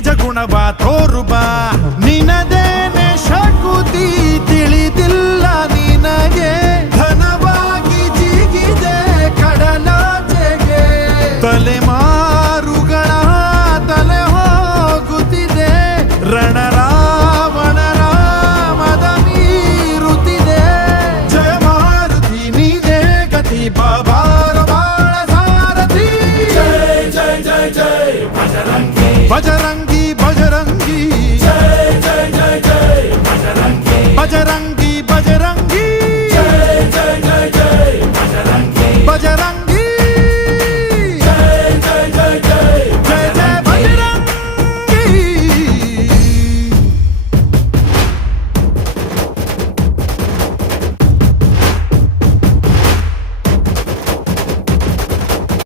ನಿಜ ಗುಣವ ತೋರು ಬಾ ನಿನದೇನೆ ಶಕುತಿ ತಿಳಿದಿಲ್ಲ ನಿನಗೆ ಘನವಾಗಿ ಜಿಗಿದೆ ಕಡಲಾಚೆಗೆ ತಲೆಮಾರುಗಳ ತಲೆ ಹೋಗುತ್ತಿದೆ ರಣರಾವಣರ ಮದ ಮೀರುತ್ತಿದೆ ಜಯ ಮಾರುತಿ ನೀನೇ ಗತಿ ಬಾಬಾರ ಬಾಳ ಸಾರಥಿ ಜೈ ಜೈ ಜೈ ಜೈ ಬಜರಂಗಿ